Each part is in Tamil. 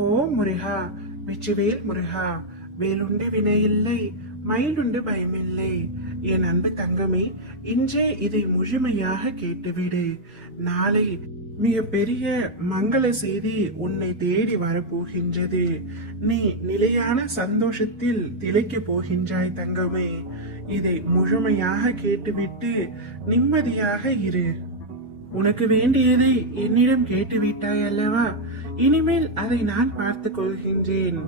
ஓ முருகா, வெற்றிவேல் முருகா, வேலுண்டு வினையில்லை, மயிலுண்டு பயமில்லை. என் அன்பு தங்கமே, இன்றே இதை முழுமையாக கேட்டுவிடு. நாளை மிக பெரிய மங்கள செய்தி உன்னை தேடி வரப்போகின்றது. நீ நிலையான சந்தோஷத்தில் திளைக்க போகின்றாய் தங்கமே. இதை முழுமையாக கேட்டுவிட்டு நிம்மதியாக இரு. உனக்கு வேண்டியதை என்னிடம் கேட்டுவிட்டாய் அல்லவா? இனிமேல் அதை நான் பார்த்துக் கொள்கின்றேன்.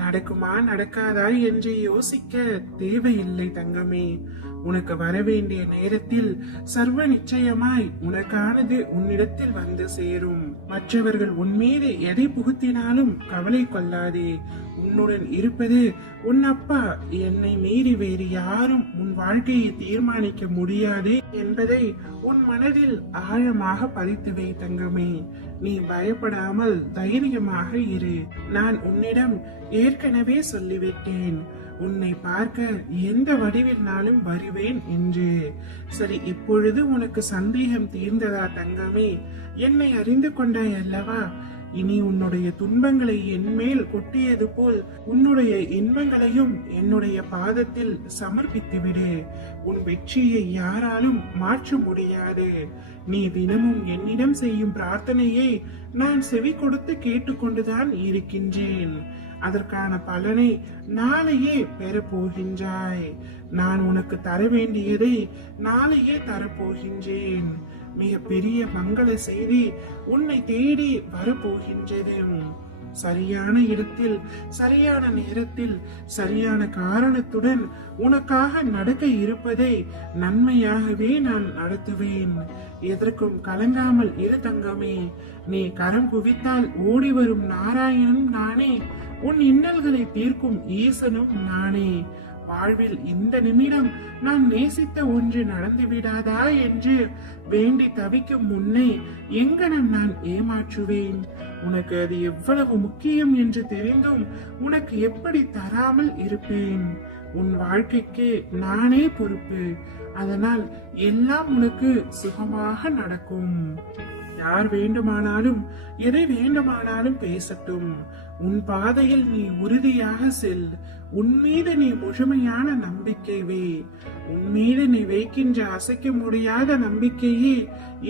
நடக்குமா நடக்காதா என்று யோசிக்க தேவையில்லை தங்கமே. உனக்கு வரவேண்டிய நேரத்தில் சர்வ நிச்சயமாய் உனக்கானது உன்னிடத்தில் வந்து சேரும். மற்றவர்கள் உன் மீது எதை புகுத்தினாலும் கவலை கொள்ளாதே. உன்னுடன் இருப்பது உன் அப்பா. என்னை மீறி வேறு யாரும் உன் வாழ்க்கையை தீர்மானிக்க முடியாது என்பதை உன் மனதில் ஆழமாக பதித்து வை தங்கமே. நீ பயப்படாமல் தைரியமாக இரு. நான் உன்னிடம் ஏற்கனவே சொல்லிவிட்டேன், உன்னை பார்க்க எந்த வடிவில்னாலும் வருவேன் என்று. சரி, இப்பொழுது உனக்கு சந்தேகம் தீர்ந்ததா தங்கமே? என்னை அறிந்து கொண்டாய் அல்லவா? இனி உன்னுடைய துன்பங்களை என்மேல் கொட்டியது போல் உன்னுடைய இன்பங்களையும் என்னுடைய பாதத்தில் சமர்ப்பித்து விடு. உன் வெற்றியை யாராலும் மாற்ற முடியாது. நீ தினமும் என்னிடம் செய்யும் பிரார்த்தனையை நான் செவி கொடுத்து கேட்டுக்கொண்டுதான் இருக்கின்றேன். அதற்கான பலனை நாளையே பெறப்போகின்றாய். நான் உனக்கு தர வேண்டியதை நாளையே தரப்போகின்றேன். மிக பெரிய மங்கள செய்தி உன்னை தேடி வரப்போகின்றது. சரியான இடத்தில், சரியான நேரத்தில், சரியான காரணத்துடன் உனக்காக நடக்க இருப்பதை நன்மையாகவே நான் நடத்துவேன். எதற்கும் கலங்காமல் இரு தங்கமே. நீ கரம் குவித்தால் ஓடி வரும் நாராயணனும் நானே, உன் இன்னல்களை தீர்க்கும் ஈசனும் நானே. வாழ்வில் இந்த நிமிடம் நான் நேசித்த ஒன்று நடந்து விடாதா என்று வேண்டி தவிக்கும் முன்னே எங்கனம் நான் ஏமாற்றுவேன்? உனக்கு அது எவ்வளவு முக்கியம் என்று தெரிந்தும் உனக்கு எப்படி தராமல் இருப்பேன்? உன் வாழ்க்கைக்கு நானே பொறுப்பு. அதனால் எல்லாம் உனக்கு சுகமாக நடக்கும். யார் வேண்டுமானாலும் எதை வேண்டுமானாலும் பேசட்டும். உன் பாதையில் நீ உறுதியாக செல். உன் மீது நீ முழுமையான நம்பிக்கை வை. உன் மீது நீ வைக்கின்ற அசைக்க முடியாத நம்பிக்கையே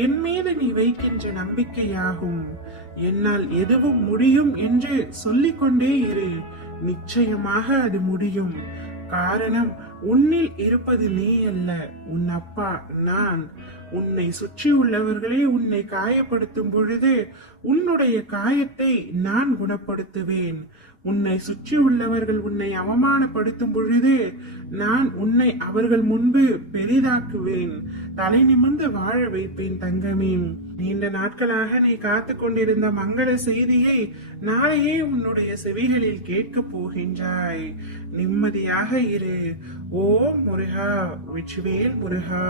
என் மீது நீ வைக்கின்ற நம்பிக்கையாகும். என்னால் எதுவும் முடியும் என்று சொல்லிக்கொண்டே இரு. நிச்சயமாக அது முடியும். காரணம், உன்னில் இருப்பது நீ அல்ல, உன் அப்பா நான். உன்னை சுற்றி உள்ளவர்களே உன்னை காயப்படுத்தும் பொழுது உன்னுடைய காயத்தை நான் குணப்படுத்துவேன். உன்னை சுற்றி உள்ளவர்கள் உன்னை அவமானப்படுத்தும் பொழுது நான் உன்னை அவர்கள் முன்பு பெரிதாக்குவேன். தலை நிமிர்ந்து வாழ வைப்பேன் தங்கமே. நீண்ட நாட்களாக நீ காத்து கொண்டிருந்த மங்கள செய்தியை நாளையே உன்னுடைய செவிகளில் கேட்க போகின்றாய். நிம்மதியாக இரு. ஓம் முருகா, வெற்றிவேல் முருகா.